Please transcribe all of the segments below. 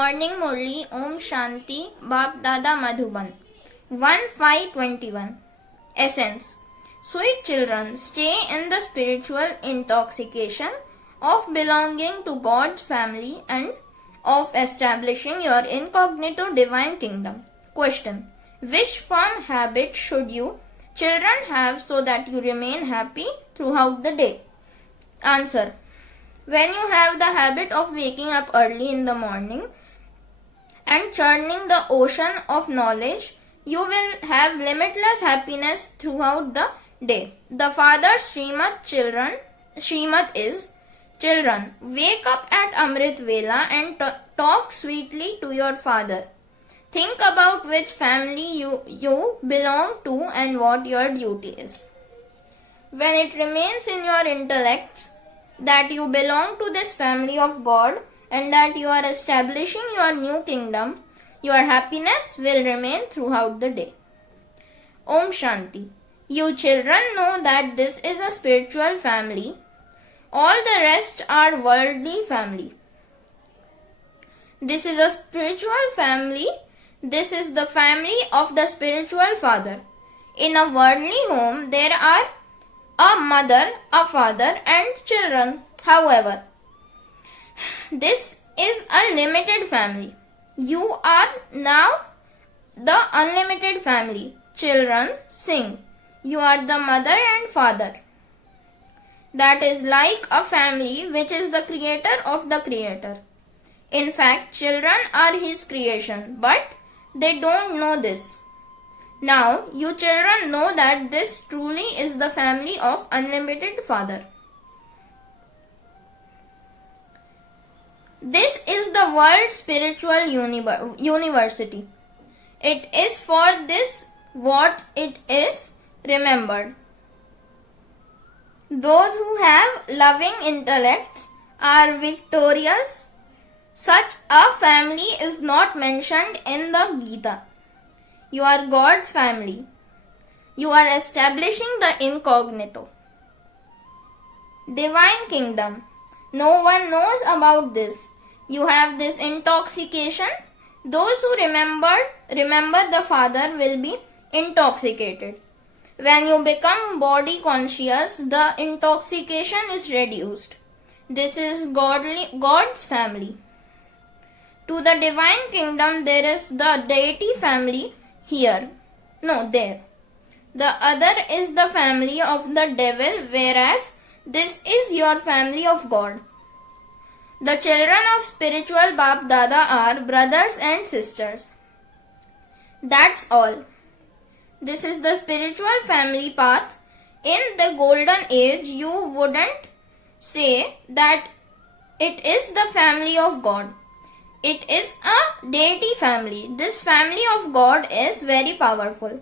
Morning Murli, Om Shanti, Bap Dada Madhuban. 1-5-21. Essence. Sweet children, stay in the spiritual intoxication of belonging to God's family and of establishing your incognito divine kingdom. Question. Which firm habit should you children have so that you remain happy throughout the day? Answer. When you have the habit of waking up early in the morning and churning the ocean of knowledge, you will have limitless happiness throughout the day. The Father's Srimad is, children, wake up at Amrit Vela and talk sweetly to your Father. Think about which family you belong to and what your duty is. When it remains in your intellects that you belong to this family of God and that you are establishing your new kingdom, your happiness will remain throughout the day. Om Shanti. You children know that this is a spiritual family. All the rest are worldly family. This is a spiritual family. This is the family of the spiritual father. In a worldly home, there are a mother, a father, and children. However, this is a limited family. You are now the unlimited family. Children, sing. You are the mother and father. That is like a family which is the creator of the creator. In fact, children are his creation, but they don't know this. Now, you children know that this truly is the family of unlimited Father. This is the world spiritual university. It is for this what it is remembered. Those who have loving intellects are victorious. Such a family is not mentioned in the Gita. You are God's family. You are establishing the incognito. Divine kingdom. No one knows about this. You have this intoxication. Those who remember the Father will be intoxicated. When you become body conscious, the intoxication is reduced. This is God's family. To the divine kingdom, there is the deity family here. No, there. The other is the family of the devil, whereas this is your family of God. The children of spiritual Bap Dada are brothers and sisters. That's all. This is the spiritual family path. In the golden age, you wouldn't say that it is the family of God. It is a deity family. This family of God is very powerful.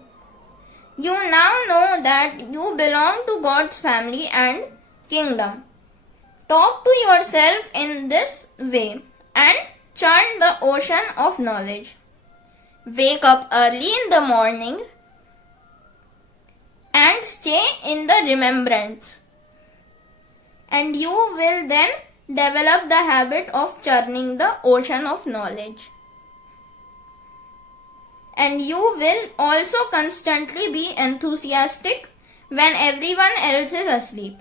You now know that you belong to God's family and kingdom. Talk to yourself in this way and churn the ocean of knowledge. Wake up early in the morning and stay in the remembrance. And you will then develop the habit of churning the ocean of knowledge. And you will also constantly be enthusiastic when everyone else is asleep.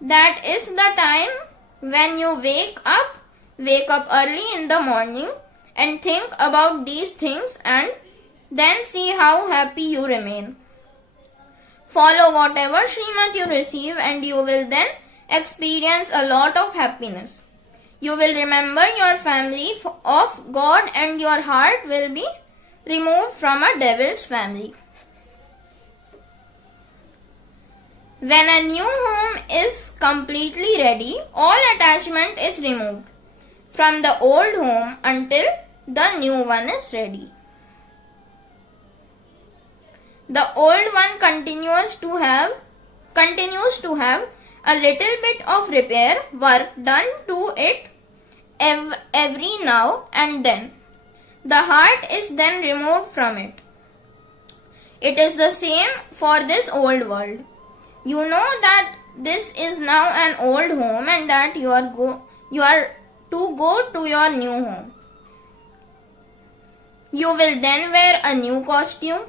That is the time when you wake up early in the morning and think about these things and then see how happy you remain. Follow whatever Srimad you receive and you will then experience a lot of happiness. You will remember your family of God and your heart will be removed from a devil's family. When a new home is completely ready, all attachment is removed from the old home until the new one is ready. The old one continues to have a little bit of repair work done to it every now and then. The heart is then removed from it. It is the same for this old world. You know that this is now an old home and that you are to go to your new home. You will then wear a new costume.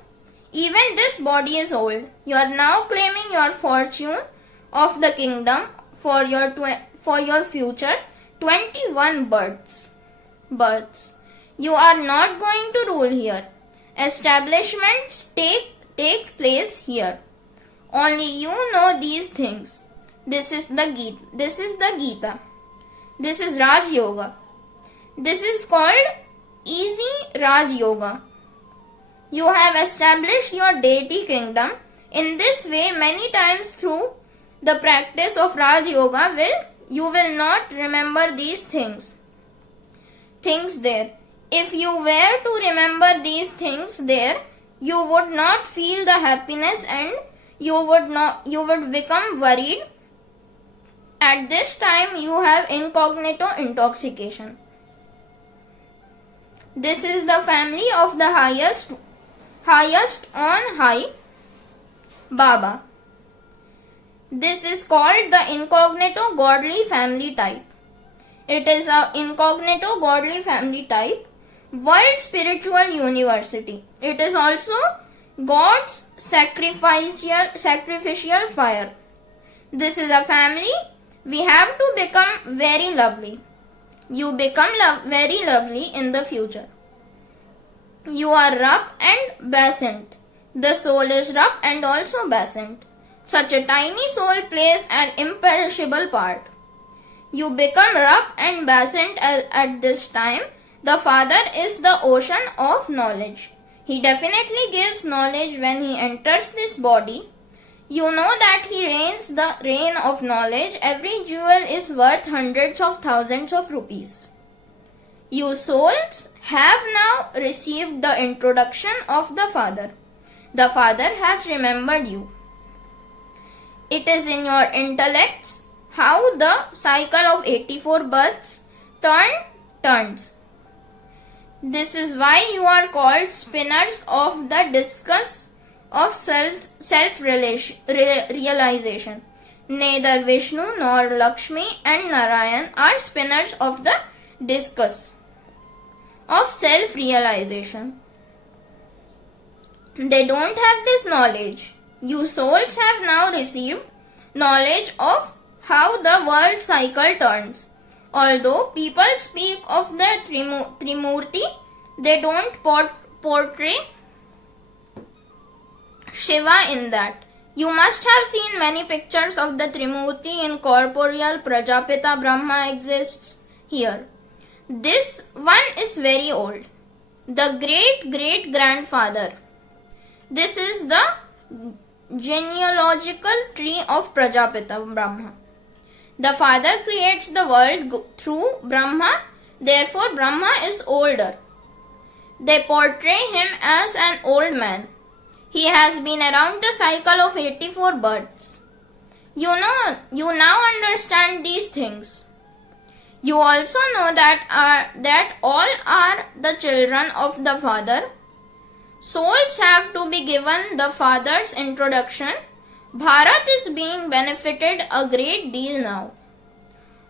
Even this body is old. You are now claiming your fortune of the kingdom for your future 21 births. You are not going to rule here. Establishments takes place here. Only you know these things. This is the Gita. This is Raj Yoga. This is called easy Raj Yoga. You have established your deity kingdom in this way many times through the practice of Raj Yoga. You will not remember these things there. If you were to remember these things there, you would not feel the happiness and you would become worried. At this time you have incognito intoxication. This is the family of the highest on high, Baba. This is called the incognito godly family type. It is an incognito godly family type. World Spiritual University. It is also God's sacrificial fire. This is a family. We have to become very lovely. You become very lovely in the future. You are rup and basant. The soul is rup and also basant. Such a tiny soul plays an imperishable part. You become rup and basant at this time. The Father is the ocean of knowledge. He definitely gives knowledge when he enters this body. You know that he reigns the reign of knowledge. Every jewel is worth hundreds of thousands of rupees. You souls have now received the introduction of the Father. The Father has remembered you. It is in your intellects how the cycle of 84 births turns. This is why you are called spinners of the discus of self-realization. Neither Vishnu nor Lakshmi and Narayan are spinners of the discus of self-realization. They don't have this knowledge. You souls have now received knowledge of how the world cycle turns. Although people speak of the Trimurti, they don't portray Shiva in that. You must have seen many pictures of the Trimurti in corporeal. Prajapita Brahma exists here. This one is very old. The great-great-grandfather. This is the genealogical tree of Prajapita Brahma. The Father creates the world through Brahma. Therefore, Brahma is older. They portray him as an old man. He has been around the cycle of 84 births. You now understand these things. You also know that all are the children of the Father. Souls have to be given the Father's introduction. Bharat is being benefited a great deal now.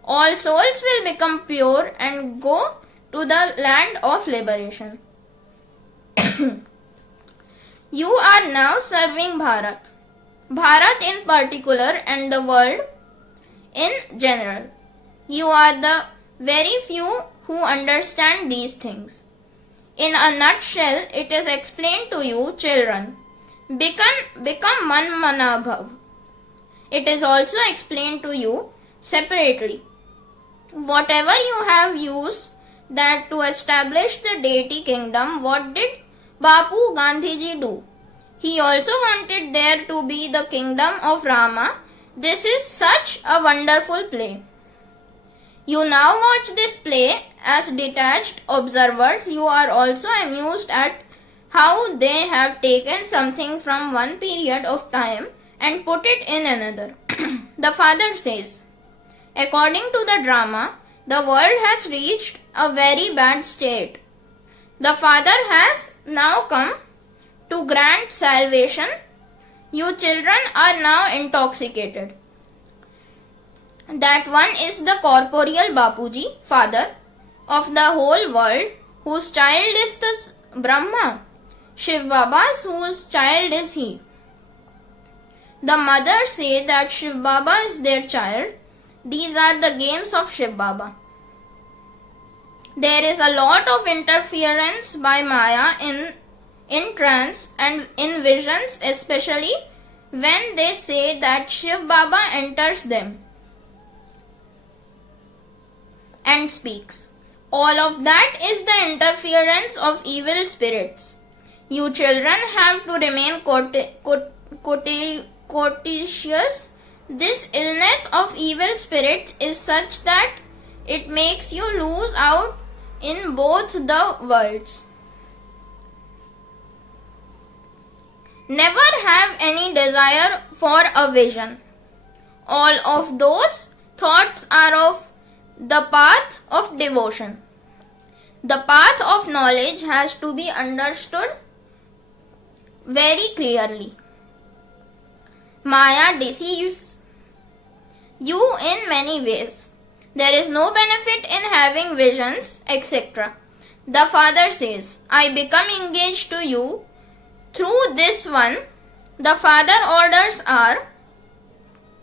All souls will become pure and go to the land of liberation. You are now serving Bharat. Bharat in particular and the world in general. You are the very few who understand these things. In a nutshell, it is explained to you, children. Become Manmanabhav. It is also explained to you separately. Whatever you have used that to establish the deity kingdom, what did Bapu Gandhiji do? He also wanted there to be the kingdom of Rama. This is such a wonderful play. You now watch this play as detached observers. You are also amused at how they have taken something from one period of time and put it in another. The Father says, according to the drama, the world has reached a very bad state. The Father has now come to grant salvation. You children are now intoxicated. That one is the corporeal Bapuji, Father of the whole world, whose child is the Brahma. Shiv Baba, whose child is he? The mother say that Shiv Baba is their child. These are the games of Shiv Baba. There is a lot of interference by Maya in trance and in visions, especially when they say that Shiv Baba enters them and speaks. All of that is the interference of evil spirits. You children have to remain courteous. This illness of evil spirits is such that it makes you lose out in both the worlds. Never have any desire for a vision. All of those thoughts are of the path of devotion. The path of knowledge has to be understood very clearly. Maya deceives you in many ways. There is no benefit in having visions, etc. The father says, I become engaged to you through this one. The father orders are,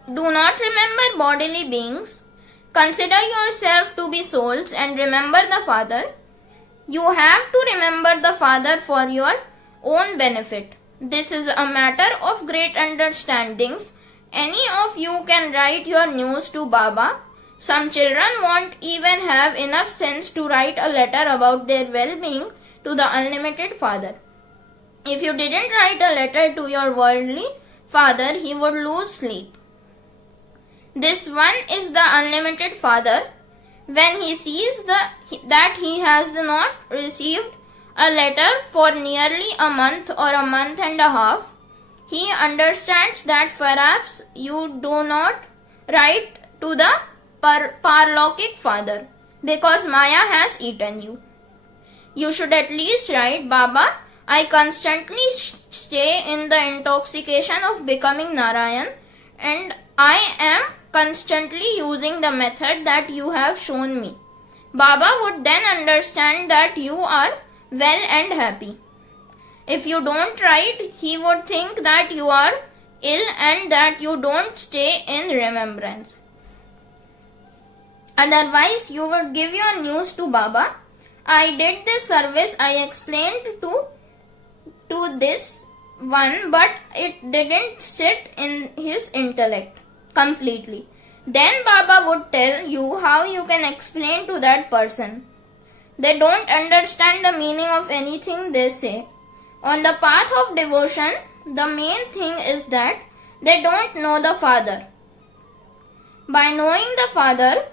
do not remember bodily beings. Consider yourself to be souls and remember the father. You have to remember the father for your own benefit. This is a matter of great understandings. Any of you can write your news to Baba. Some children won't even have enough sense to write a letter about their well-being to the unlimited father. If you didn't write a letter to your worldly father, he would lose sleep. This one is the unlimited father. When he sees that he has not received a letter for nearly a month or a month and a half, he understands that perhaps you do not write to the Parlokik father because Maya has eaten you. You should at least write, Baba, I constantly stay in the intoxication of becoming Narayan and I am constantly using the method that you have shown me. Baba would then understand that you are well and happy. If you don't write, he would think that you are ill and that you don't stay in remembrance. Otherwise, you would give your news to Baba. I did this service, I explained to this one, but it didn't sit in his intellect completely. Then Baba would tell you how you can explain to that person. They don't understand the meaning of anything they say. On the path of devotion, the main thing is that they don't know the Father. By knowing the Father,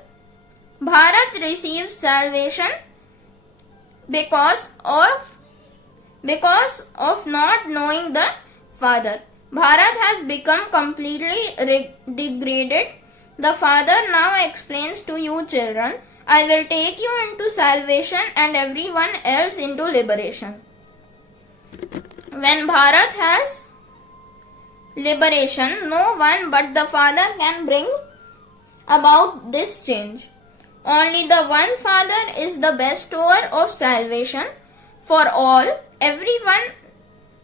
Bharat receives salvation because of not knowing the Father. Bharat has become completely degraded. The Father now explains to you children, I will take you into salvation and everyone else into liberation. When Bharat has liberation, no one but the Father can bring about this change. Only the one Father is the bestower of salvation for all. Everyone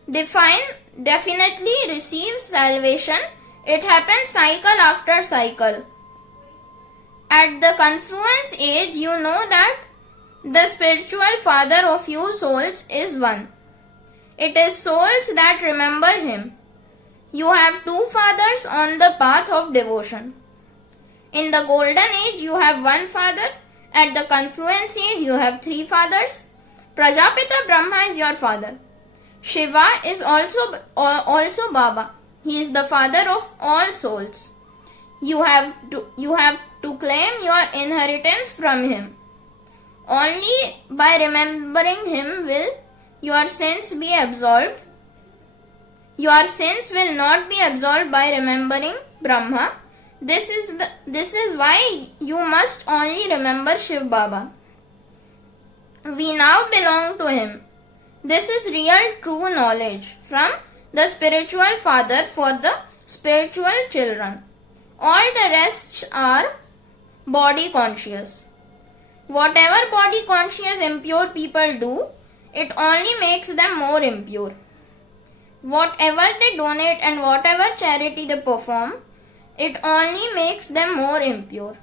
definitely receives salvation. It happens cycle after cycle. At the confluence age, you know that the spiritual father of you souls is one. It is souls that remember him. You have two fathers on the path of devotion. In the golden age, you have one father. At the confluence age, you have three fathers. Prajapita Brahma is your father. Shiva is also Baba. He is the father of all souls. You have to claim your inheritance from him. Only by remembering him will your sins be absolved. Your sins will not be absolved by remembering Brahma. This is why you must only remember Shiv Baba. We now belong to him. This is real true knowledge from the spiritual father for the spiritual children. All the rest are body conscious. Whatever body conscious impure people do, it only makes them more impure. Whatever they donate and whatever charity they perform, it only makes them more impure.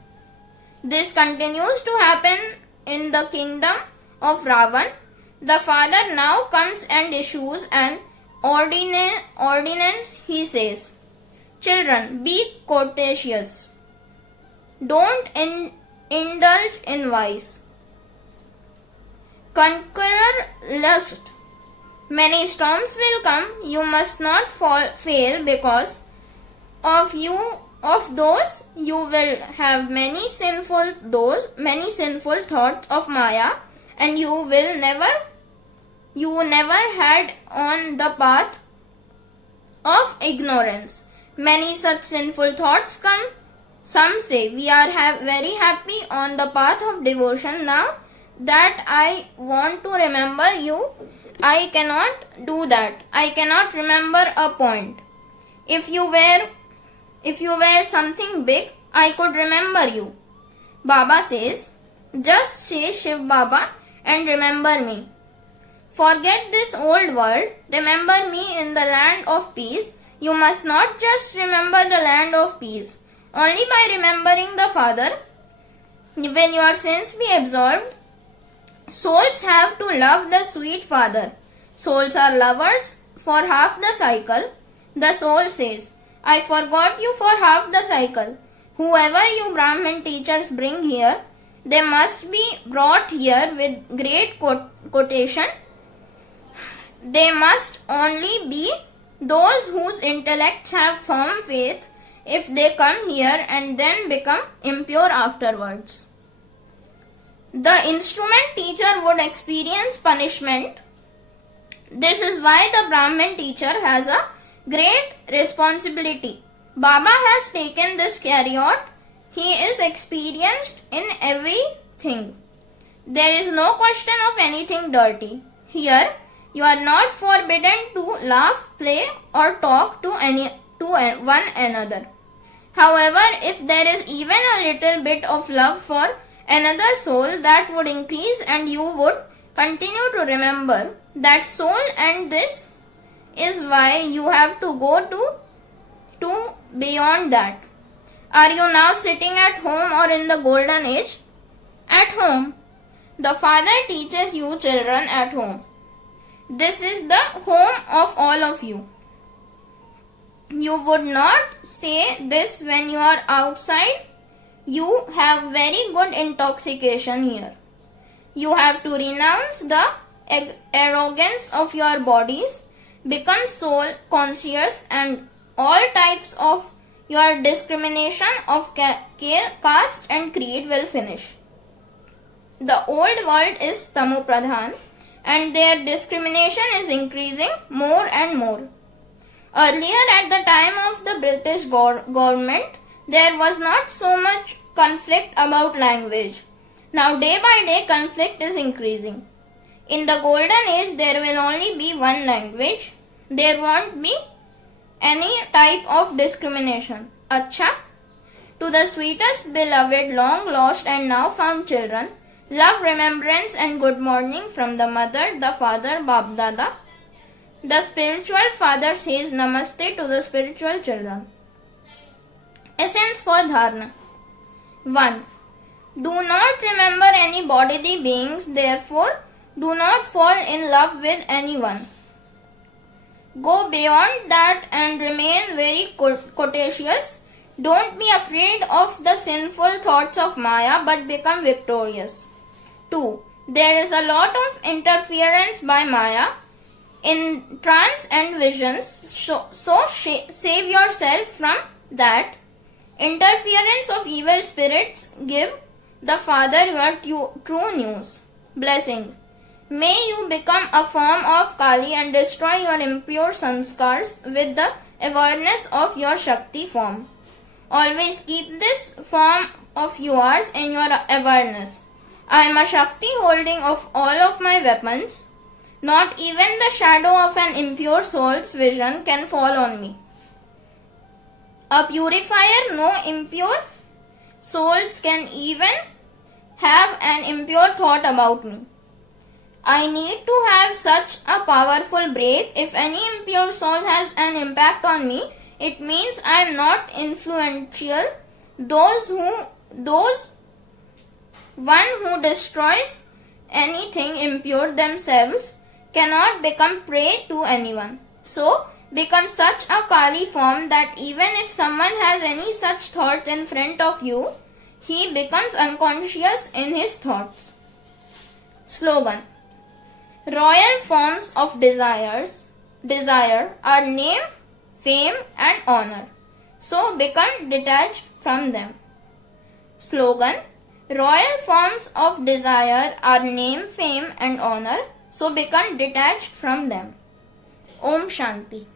This continues to happen in the kingdom of Ravan. The father now comes and issues an ordinance. He says, "Children, be courteous. Don't indulge in vice. Conquer lust. Many storms will come. You must not fail because of those you will have many sinful thoughts of Maya, and you never had on the path of ignorance. Many such sinful thoughts come. Some say, we are very happy on the path of devotion. Now that I want to remember you, I cannot do that. I cannot remember a point. If you were something big, I could remember you." Baba says, "Just say Shiv Baba and remember me. Forget this old world. Remember me in the land of peace. You must not just remember the land of peace. Only by remembering the Father will your sins be absolved. Souls have to love the sweet Father. Souls are lovers for half the cycle." The soul says, "I forgot you for half the cycle. Whoever you Brahmin teachers bring here, they must be brought here with great quotation. They must only be those whose intellects have firm faith if they come here and then become impure afterwards." The instrument teacher would experience punishment. This is why the Brahmin teacher has a great responsibility. Baba has taken this chariot. He is experienced in everything. There is no question of anything dirty. Here, you are not forbidden to laugh, play, or talk to one another. However, if there is even a little bit of love for another soul, that would increase and you would continue to remember that soul, and this is why you have to go to beyond that. Are you now sitting at home or in the golden age? At home. The Father teaches you children at home. This is the home of all of you. You would not say this when you are outside. You have very good intoxication here. You have to renounce the arrogance of your bodies, become soul conscious, and all types of your discrimination of caste and creed will finish. The old world is Tamu Pradhan and their discrimination is increasing more and more. Earlier, at the time of the British government, there was not so much conflict about language. Now, day by day, conflict is increasing. In the golden age, there will only be one language. There won't be any type of discrimination. Acha? To the sweetest beloved, long lost and now found children, love, remembrance and good morning from the mother, the father, Bab Dada. The spiritual father says Namaste to the spiritual children. Essence for Dharana. 1. Do not remember any bodily beings, therefore do not fall in love with anyone. Go beyond that and remain very courteous. Don't be afraid of the sinful thoughts of Maya, but become victorious. 2. There is a lot of interference by Maya in trance and visions, so save yourself from that. Interference of evil spirits. Give the Father your true news. Blessing. May you become a form of Kali and destroy your impure sanskars with the awareness of your Shakti form. Always keep this form of yours in your awareness. I am a Shakti holding of all of my weapons. Not even the shadow of an impure soul's vision can fall on me. A purifier, no impure souls can even have an impure thought about me. I need to have such a powerful break. If any impure soul has an impact on me, it means I am not influential. Those one who destroys anything impure themselves cannot become prey to anyone. So, become such a Kali form that even if someone has any such thoughts in front of you, he becomes unconscious in his thoughts. Slogan. Royal forms of desire are name, fame and honor. So become detached from them. Slogan. Royal forms of desire are name, fame and honor. So become detached from them. Om Shanti.